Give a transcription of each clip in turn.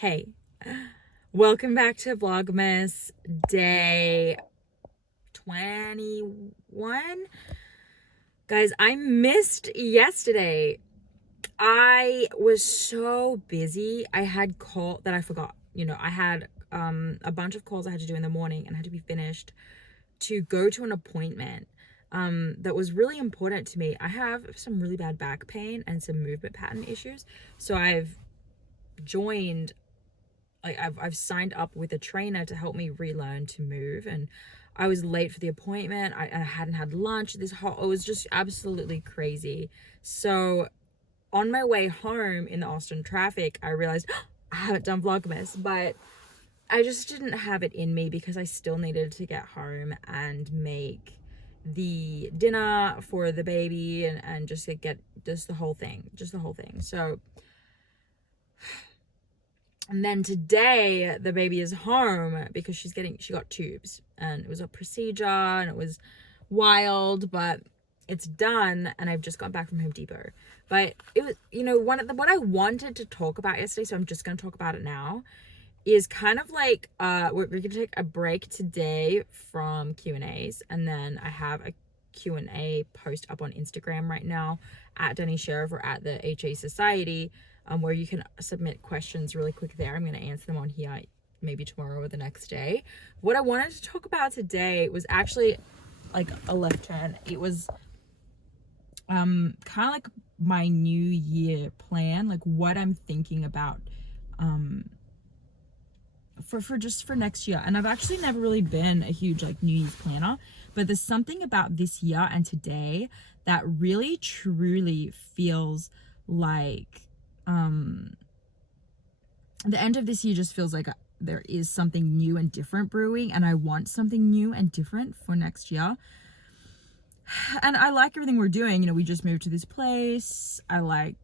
Hey, welcome back to Vlogmas day 21. Guys, I missed yesterday. I was so busy. I had call that I forgot. I had a bunch of calls I had to do in the morning and had to be finished to go to an appointment that was really important to me. I have some really bad back pain and some movement pattern issues. So I've joined I've signed up with a trainer to help me relearn to move, and I was late for the appointment. I hadn't had lunch. It was just absolutely crazy. So on my way home in the Austin traffic, I realized I haven't done Vlogmas, but I just didn't have it in me because I still needed to get home and make the dinner for the baby and just get just the whole thing. So and then today the baby is home because she got tubes, and it was a procedure and it was wild, but it's done. And I've just got back from Home Depot. But it was, what I wanted to talk about yesterday, so I'm just going to talk about it now, is kind of like, we're going to take a break today from Q&As. And then I have a Q&A post up on Instagram right now at Denny Sheriff or at the HA Society, where you can submit questions really quick there. I'm going to answer them on here maybe tomorrow or the next day. What I wanted to talk about today was actually like a left turn. It was kind of like my new year plan, like what I'm thinking about for next year. And I've actually never really been a huge like New Year's planner, but there's something about this year and today that really truly feels like the end of this year just feels like there is something new and different brewing, and I want something new and different for next year. And I like everything we're doing. We just moved to this place. I like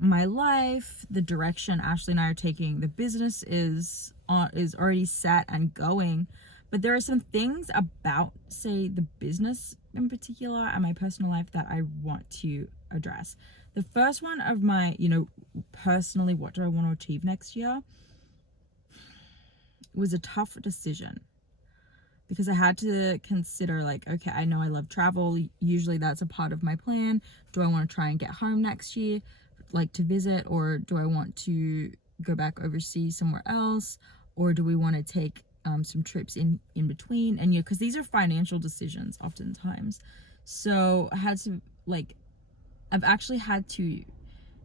my life, the direction Ashley and I are taking. The business is already set and going, but there are some things about, say, the business in particular and my personal life that I want to address. The first one of my, personally, what do I want to achieve next year, was a tough decision, because I had to consider, like, okay, I know I love travel. Usually that's a part of my plan. Do I want to try and get home next year, like to visit, or do I want to go back overseas somewhere else, or do we want to take some trips in between? And because these are financial decisions oftentimes. So I had to, I've actually had to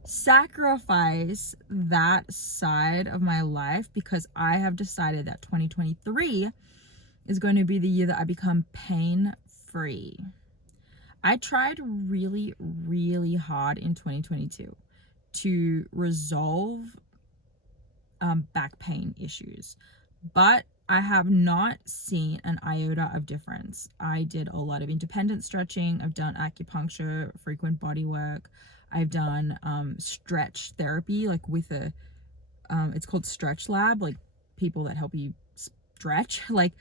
sacrifice that side of my life, because I have decided that 2023 is going to be the year that I become pain-free. I tried really, really hard in 2022 to resolve back pain issues, but I have not seen an iota of difference. I did a lot of independent stretching. I've done acupuncture, frequent body work. I've done stretch therapy, like with it's called Stretch Lab, like people that help you stretch, like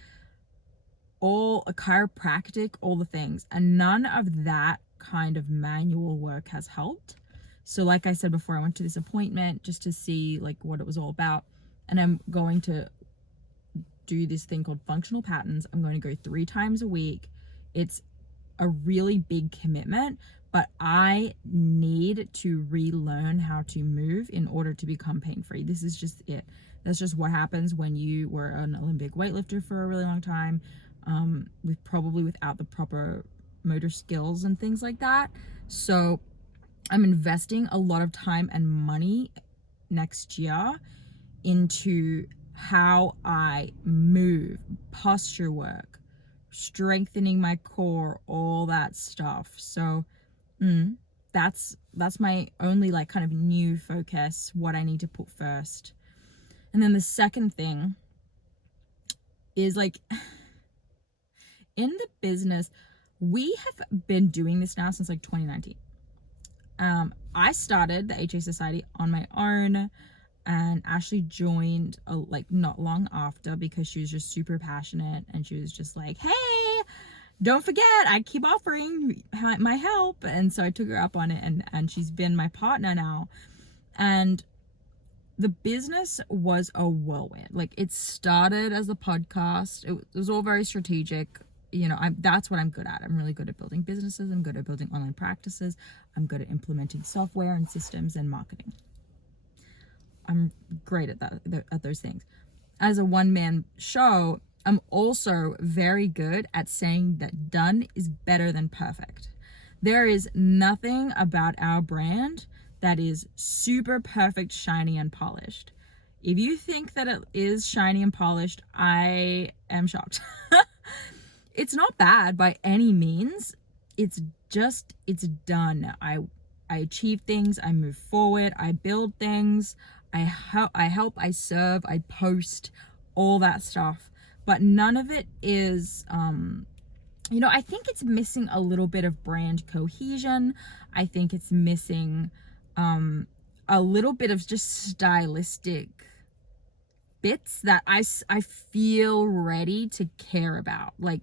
all a chiropractic, all the things. And none of that kind of manual work has helped. So like I said before, I went to this appointment just to see like what it was all about. And I'm going to do this thing called functional patterns. I'm going to go 3 times a week. It's a really big commitment, but I need to relearn how to move in order to become pain-free. This is just it. That's just what happens when you were an Olympic weightlifter for a really long time, without the proper motor skills and things like that. So I'm investing a lot of time and money next year into how I move, posture work, strengthening my core, all that stuff. So that's my only like kind of new focus, what I need to put first. And then the second thing is, like, in the business, we have been doing this now since like 2019. I started the HA Society on my own, and Ashley joined not long after, because she was just super passionate, and she was just like, hey, don't forget, I keep offering my help. And so I took her up on it, and she's been my partner now. And the business was a whirlwind. Like, it started as a podcast. It was all very strategic. You know, that's what I'm good at. I'm really good at building businesses. I'm good at building online practices. I'm good at implementing software and systems and marketing. I'm great at that, at those things. As a one-man show, I'm also very good at saying that done is better than perfect. There is nothing about our brand that is super perfect, shiny, and polished. If you think that it is shiny and polished, I am shocked. It's not bad by any means. It's done. I achieve things, I move forward, I build things, I help, I serve, I post, all that stuff. But none of it is, you know, I think it's missing a little bit of brand cohesion. I think it's missing a little bit of just stylistic bits that I feel ready to care about. Like,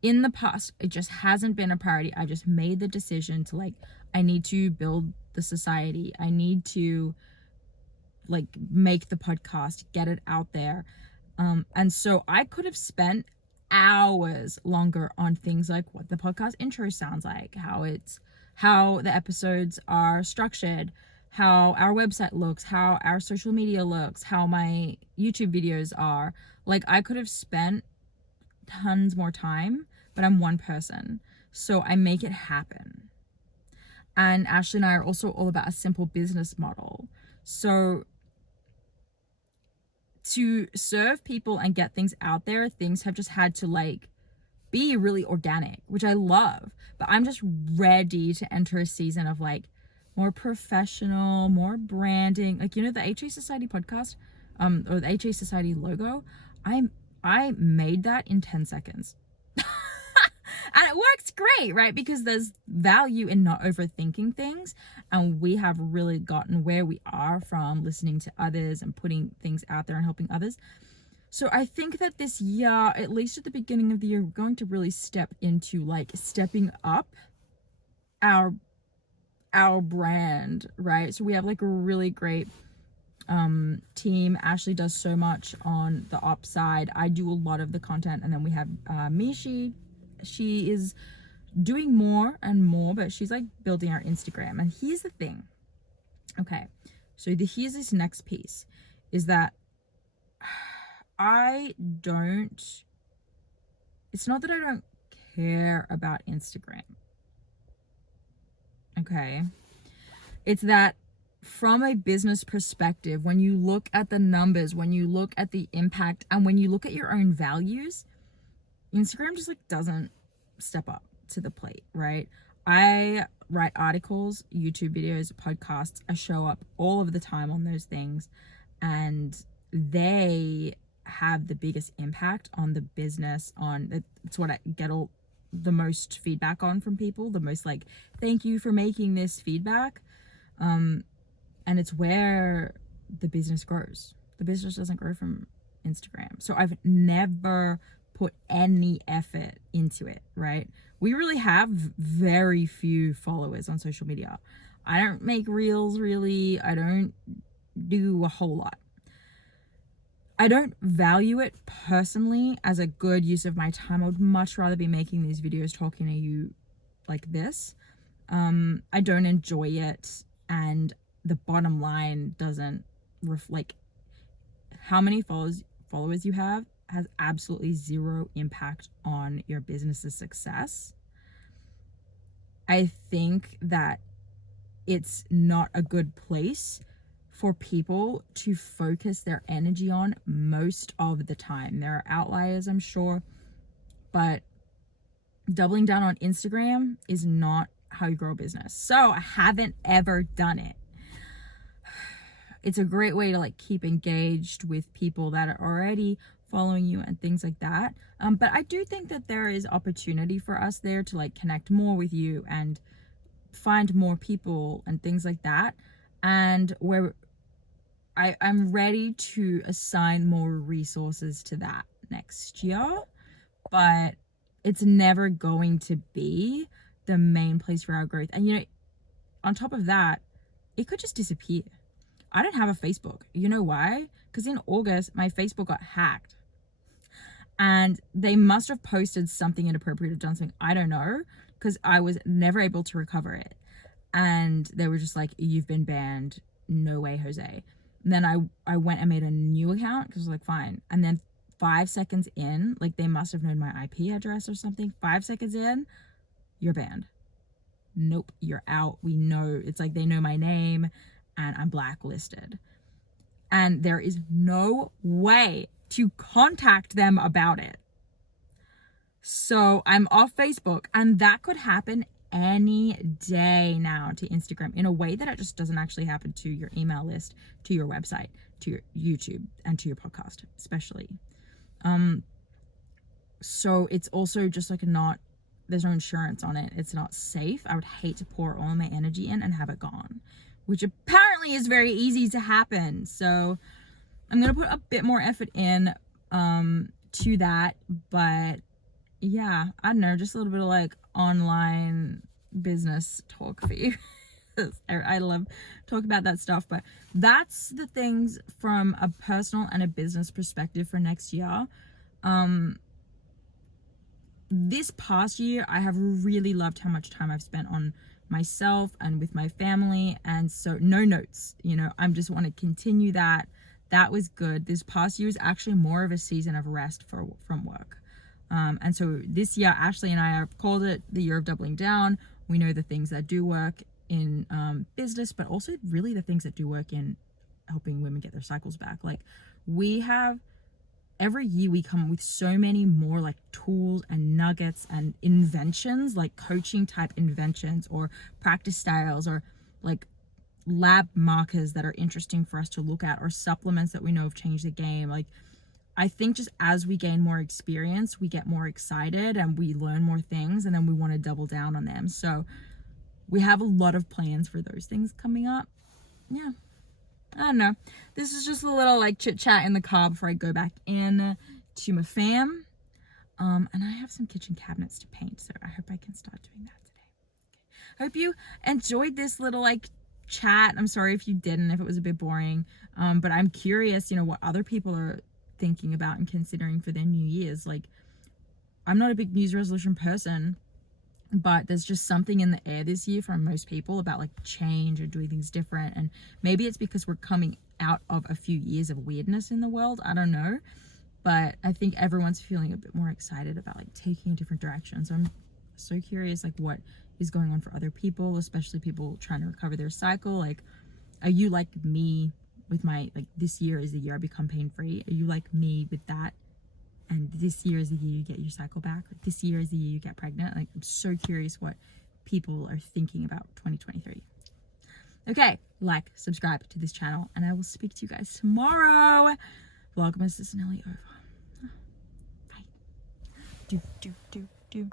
in the past, it just hasn't been a priority. I just made the decision to, like, I need to build the society. I need to, like, make the podcast, get it out there. And so I could have spent hours longer on things like what the podcast intro sounds like, how the episodes are structured, how our website looks, how our social media looks, how my YouTube videos are. Like, I could have spent tons more time, but I'm one person, so I make it happen. And Ashley and I are also all about a simple business model. So to serve people and get things out there, things have just had to, like, be really organic, which I love. But I'm just ready to enter a season of, like, more professional, more branding. Like, you know, the HA Society podcast, or the HA Society logo, I made that in 10 seconds. And it works great, right? Because there's value in not overthinking things. And we have really gotten where we are from listening to others and putting things out there and helping others. So I think that this year, at least at the beginning of the year, we're going to really step into, like, stepping up our brand, right? So we have, like, a really great team. Ashley does so much on the ops side. I do a lot of the content, and then we have Mishi. She is doing more and more, but she's, like, building our Instagram. And here's the thing. Okay, so here's this next piece, is that it's not that I don't care about Instagram. Okay, it's that from a business perspective, when you look at the numbers, when you look at the impact, and when you look at your own values, Instagram just, like, doesn't step up to the plate, right? I write articles, YouTube videos, podcasts. I show up all of the time on those things, and they have the biggest impact on the business. It's what I get all the most feedback on from people, the most, like, thank you for making this feedback. And it's where the business grows. The business doesn't grow from Instagram. So I've never put any effort into it, right? We really have very few followers on social media. I don't make reels, really. I don't do a whole lot. I don't value it personally as a good use of my time. I would much rather be making these videos, talking to you like this. I don't enjoy it, and the bottom line doesn't reflect how many followers you have has absolutely zero impact on your business's success. I think that it's not a good place for people to focus their energy on most of the time. There are outliers, I'm sure, but doubling down on Instagram is not how you grow a business. So I haven't ever done it. It's a great way to, like, keep engaged with people that are already following you and things like that. But I do think that there is opportunity for us there to, like, connect more with you and find more people and things like that. And where I'm ready to assign more resources to that next year, but it's never going to be the main place for our growth. And, you know, on top of that, it could just disappear. I didn't have a Facebook. You know why? Because in August, my Facebook got hacked. And they must have posted something inappropriate or done something. I don't know. Because I was never able to recover it. And they were just like, you've been banned. No way, Jose. And then I went and made a new account because I was like, fine. And then 5 seconds in, like they must have known my IP address or something. 5 seconds in, you're banned. Nope, you're out. We know. It's like they know my name and I'm blacklisted. And there is no way to contact them about it. So I'm off Facebook, and that could happen any day now to Instagram in a way that it just doesn't actually happen to your email list, to your website, to your YouTube, and to your podcast, especially. So it's also just like there's no insurance on it. It's not safe. I would hate to pour all my energy in and have it gone, which apparently is very easy to happen. So I'm going to put a bit more effort in to that. But yeah, I don't know, just a little bit of like online business talk for you. I love talk about that stuff, but that's the things from a personal and a business perspective for next year. This past year, I have really loved how much time I've spent on myself and with my family, and so no notes, I'm just want to continue that. That was good. This past year is actually more of a season of rest from work. And so this year, Ashley and I have called it the year of doubling down. We know the things that do work in business, but also really the things that do work in helping women get their cycles back. Like every year we come with so many more like tools and nuggets and inventions, like coaching type inventions or practice styles or like lab markers that are interesting for us to look at, or supplements that we know have changed the game. Like I think just as we gain more experience, we get more excited and we learn more things, and then we want to double down on them. So we have a lot of plans for those things coming up. Yeah, I don't know. This is just a little like chit chat in the car before I go back in to my fam. And I have some kitchen cabinets to paint, so I hope I can start doing that today. Hope you enjoyed this little like chat. I'm sorry if you didn't, if it was a bit boring. But I'm curious, what other people are thinking about and considering for their New Year's. Like, I'm not a big New Year's resolution person, but there's just something in the air this year from most people about like change or doing things different. And maybe it's because we're coming out of a few years of weirdness in the world. I don't know. But I think everyone's feeling a bit more excited about like taking a different direction. So I'm so curious like what is going on for other people, especially people trying to recover their cycle. Like, are you like me with my, like, this year is the year I become pain-free? Are you like me with that? And this year is the year you get your cycle back? Like, this year is the year you get pregnant? Like, I'm so curious what people are thinking about 2023. Okay, like, subscribe to this channel, and I will speak to you guys tomorrow. Vlogmas is nearly over. Bye. Do.